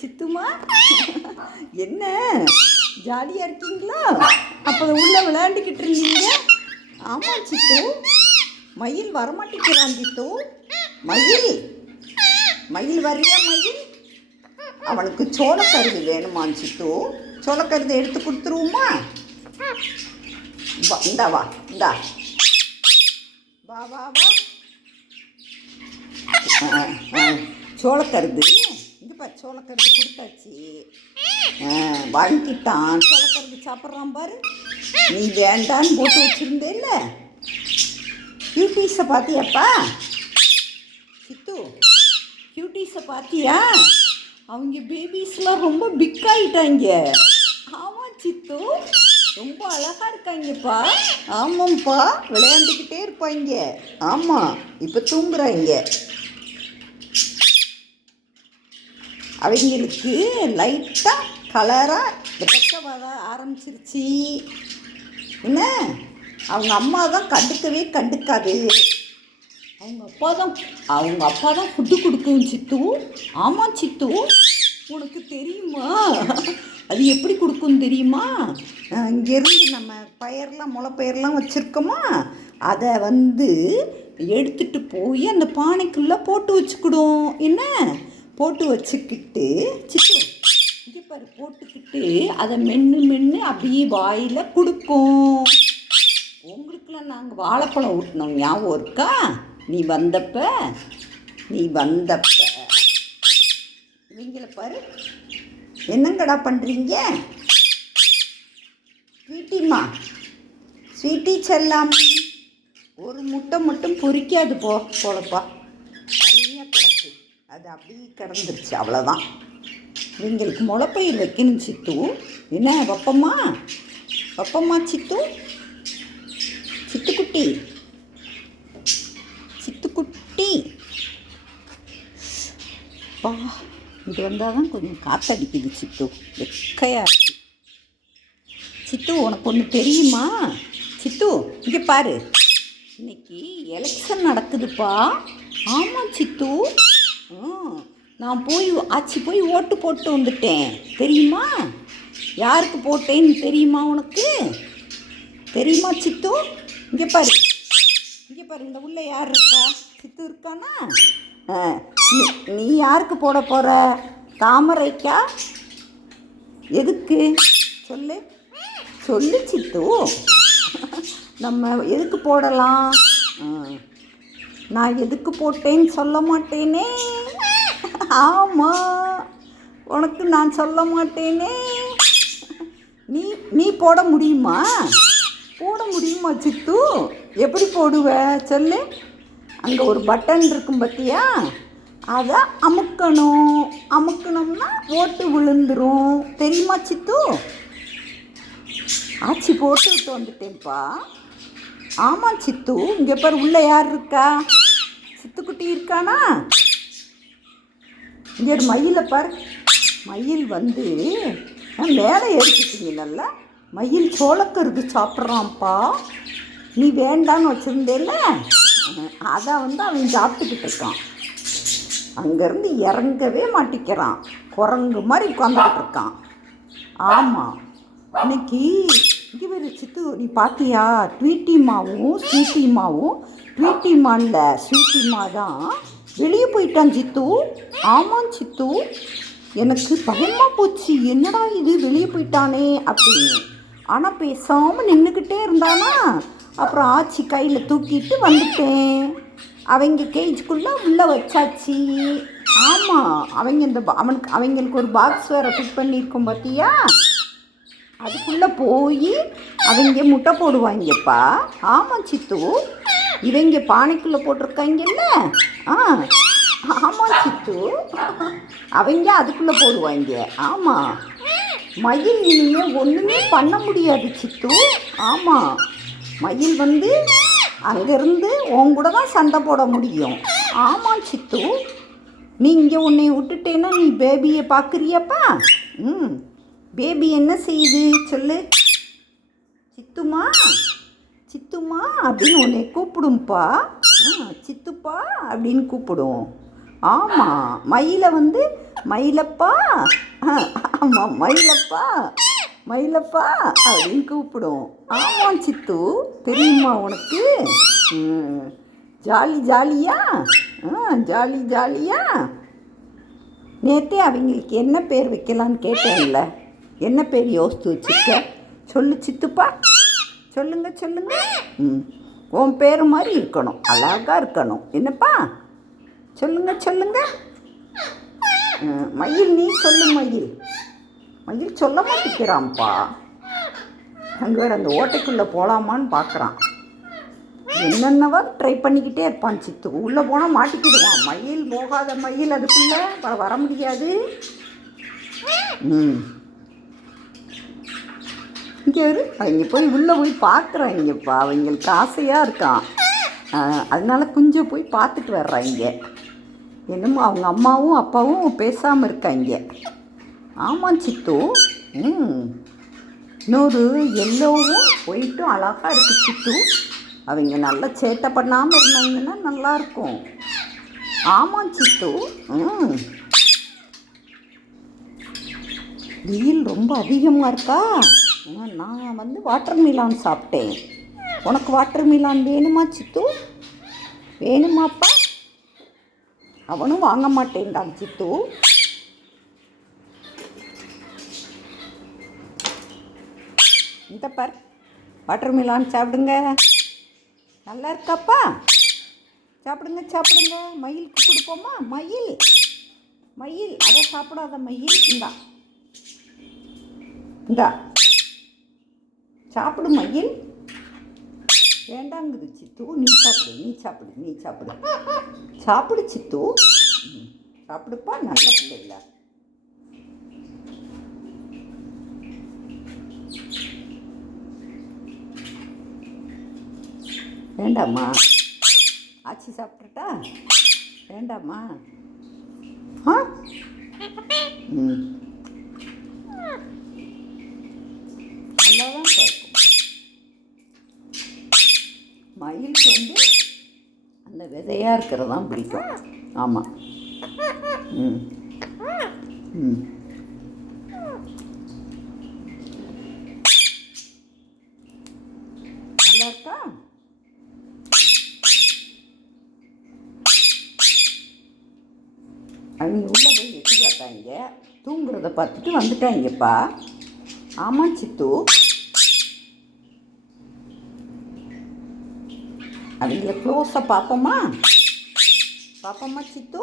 சித்துமா என்ன ஜாலியாக இருக்கீங்களா? அப்போ உள்ள விளையாண்டுக்கிட்டு இருந்தீங்க. ஆமாம் சித்து, மயில் வரமாட்டேங்கிறான் சித்து. மயில் மயில் வர்றியா? மயில் அவனுக்கு சோளக்கருது வேணுமான் சித்து. சோளக்கருது எடுத்து கொடுத்துருவோமா? இந்தா வா, இந்தா வா வா வா. சோளக்கருது இங்கேப்பா, சோளக்கருது கொடுத்தாச்சு. வாங்கிட்டான். சோளக்கருது சாப்பிட்றான் பாரு. நீ வேண்டான்னு போட்டு வச்சுருந்தேல்ல. கியூட்டீஸை பார்த்தியாப்பா? சித்து, கியூட்டீஸை பார்த்தியா? அவங்க பேபிஸ்லாம் ரொம்ப பிக் ஆகிட்டாங்க. ஆமாம் சித்து, ரொம்ப அழகாக இருக்காங்கப்பா. ஆமாம்ப்பா, விளையாண்டுக்கிட்டே இருப்பாங்க. ஆமாம், இப்போ தூங்குறாங்க. அவங்களுக்கு லைட்டாக கலராக வெக்க வர ஆரம்பிச்சிருச்சு. என்ன, அவங்க அம்மா தான் கண்டுக்காது. அவங்க அப்பா தான் ஃபுட்டு கொடுக்கும் சித்து. ஆமாம் சித்து, உனக்கு தெரியுமா? அது எப்படி கொடுக்குன்னு தெரியுமா? இங்கேருந்து நம்ம முளைப்பயிரெலாம் வச்சுருக்கோமா, அதை எடுத்துகிட்டு போய் அந்த பானைக்குள்ளே போட்டு வச்சுக்கிடும். என்ன, போட்டு வச்சுக்கிட்டு சித்து இங்கே பாரு, போட்டுக்கிட்டு அதை மென்று அப்படியே வாயில் கொடுக்கும். உங்களுக்கெல்லாம் நாங்கள் வாழைப்பழம் ஊட்டினோம், ஞாபகம் இருக்கா? நீ வந்தப்ப இவங்களை பாரு, என்னங்கடா பண்ணுறீங்க? ஸ்வீட்டி செல்லாம், ஒரு முட்டை மட்டும் பொரிக்காது போலப்பா. தனியாக கிடக்கு, அது அப்படியே கிடந்துருச்சு, அவ்வளோதான். இவங்களுக்கு முளைப்பயிர் வைக்கணும் சித்து. என்ன வப்பம்மா சித்து? சித்துக்குட்டி பா, இது வந்தால் தான் கொஞ்சம் காற்றடிக்குது சித்து. வெக்கையாக இருக்கு சித்து. உனக்கு ஒன்று தெரியுமா சித்து? இங்கே பாரு, இன்னைக்கு எலெக்ஷன் நடக்குதுப்பா. ஆமாம் சித்து, நான் போய் ஓட்டு போட்டு வந்துட்டேன். தெரியுமா? யாருக்கு போட்டேன்னு தெரியுமா உனக்கு? தெரியுமா சித்து? இங்கே பாரு, இந்த உள்ள யார் இருக்கா? சித்து இருக்கானா? நீ யாருக்கு போட போகிற? தாமரைக்கா? எதுக்கு சொல்லு சித்து. நம்ம எதுக்கு போடலாம்? நான் எதுக்கு போட்டேன்னு சொல்ல மாட்டேனே. ஆமாம், உனக்கு நான் சொல்ல மாட்டேனே. நீ போட முடியுமா சித்து? எப்படி போடுவ சொல்லு. அங்கே ஒரு பட்டன் இருக்கும் பார்த்தியா, அதை அமுக்கணும்னா ஓட்டு விழுந்துரும். தெரியுமா சித்து? ஆச்சி போட்டு விட்டு வந்துட்டேன்ப்பா. ஆமாம் சித்து, இங்கே பாரு, உள்ள யார் இருக்கா? சித்துக்குட்டி இருக்கானா? இங்கே ஒரு மயிலை பாரு. மயில் மேலே ஏறிக்கிட்டீங்க. நல்லா மயில் சோளக்கருது சாப்பிட்றான்ப்பா. நீ வேண்டான்னு வச்சுருந்தேல்ல, அதை அவன் சாப்பிட்டுக்கிட்டு இருக்கான். அங்கேருந்து இறங்கவே மாட்டிக்கிறான். குரங்கு மாதிரி உட்காந்துக்கிட்டு இருக்கான். ஆமாம், இன்னைக்கு இங்கே வேறு சித்து, நீ பார்த்தியா? ட்வீட்டிமாவும் ஸ்வீட்டிமா தான் வெளியே போயிட்டான் சித்து. ஆமாம் சித்து, எனக்கு பயமாக போச்சு. என்னடா இது, வெளியே போயிட்டானே அப்படின்னு. ஆனால் பேசாமல் நின்றுக்கிட்டே இருந்தானா. அப்புறம் ஆச்சி கையில் தூக்கிட்டு வந்துட்டேன். அவங்க கேஜுக்குள்ளே உள்ளே வச்சாச்சு. ஆமாம், அவங்களுக்கு ஒரு பாக்ஸ் வேறு ஃபிட் பண்ணியிருக்கோம் பார்த்தியா? அதுக்குள்ளே போய் அவங்க முட்டை போடுவாங்கப்பா. ஆமாம் சித்து, இவங்க பானைக்குள்ளே போட்டிருக்காங்கல்ல. ஆமாம் சித்து, அவங்க அதுக்குள்ளே போடுவாங்க. ஆமாம், மயில் இனிமேல் ஒன்றுமே பண்ண முடியாது சித்து. ஆமாம், மயில் அங்கேருந்து உன் கூட தான் சண்டை போட முடியும். ஆமாம் சித்து, நீ இங்கே உன்னை விட்டுட்டேன்னா நீ பேபியை பார்க்குறியப்பா? பேபி என்ன செய்யுது சொல்லு. சித்துமா அப்படின்னு உன்னை கூப்பிடும்பா. சித்துப்பா அப்படின்னு கூப்பிடும். ஆமாம், மயிலை வந்து மயிலப்பா. ஆமாம், மயிலப்பா மயிலப்பா அப்படின்னு கூப்பிடும். ஆமாம் சித்து, தெரியுமா உனக்கு? ஜாலி ஜாலியா? ஜாலி ஜாலியா? நேற்றே அவங்களுக்கு என்ன பேர் வைக்கலான்னு கேட்டேன்ல, என்ன பேர் யோசித்து வச்சுருக்க? சொல்லு சித்துப்பா, சொல்லுங்க. உன் பேர் மாதிரி இருக்கணும், அழகாக இருக்கணும். என்னப்பா? சொல்லுங்க. மயில், நீ சொல்லு மயில். மயில் சொல்ல மாட்டேங்கிறான்ப்பா. அங்கே வேறு அந்த ஓட்டைக்குள்ளே போகலாமான்னு பார்க்குறான். என்னென்னவா ட்ரை பண்ணிக்கிட்டே இருப்பான் சித்து. உள்ளே போனால் மாட்டிக்கிடுவான். மயில் போகாத மயில் அதுக்குள்ளே வர முடியாது. இங்கே அவங்க போய் உள்ளே போய் பார்க்குறாங்கப்பா. அவங்களுக்கு ஆசையாக இருக்கான். அதனால கொஞ்சம் போய் பார்த்துட்டு வர்றாங்க. என்னமோ அவங்க அம்மாவும் அப்பாவும் பேசாமல் இருக்காங்க. ஆமாம் சித்து. இன்னொரு எல்லோவும் ஒயிட்டும் அழகாக இருக்குது சித்து. அவங்க நல்லா சேட்டை பண்ணாமல் இருந்தாங்கன்னா நல்லாயிருக்கும். ஆமாம் சித்து. வெயில் ரொம்ப அதிகமாக இருக்கா? நான் வந்து வாட்டர் மிலான் சாப்பிட்டேன். உனக்கு வாட்டர் மிலான் வேணுமா சித்து? வேணுமாப்பா? அவனும் வாங்க மாட்டேன்டான் சித்து. இந்த பார், வாட்டர் மிலான் சாப்பிடுங்க. நல்லா இருக்காப்பா? சாப்பிடுங்க. மயிலுக்கு கொடுப்போமா? மயில் அதை சாப்பிடாத மயில். இந்தா சாப்பிடு மயில். வேண்டாங்குது சித்து. நீ சாப்பிடு. சாப்பிடு சித்து. சாப்பிடுப்பா, நல்ல பிள்ளை இல்லை. வேண்டாம்மா, ஆச்சி சாப்பிட்றட்டா? வேண்டாம்மா. நல்லாதான் இருக்கும். மயிலுக்கு வந்து அந்த விதையாக இருக்கிறது தான் பிடிக்கும். ஆமாம். நல்லா இருக்கா? அவங்க உள்ளே போய் எட்டு பார்த்தாங்க. தூங்குறத பார்த்துட்டு வந்துட்டாங்கப்பா. ஆமாம் சித்து. அவங்கள க்ளோஸாக பார்ப்போமா சித்து?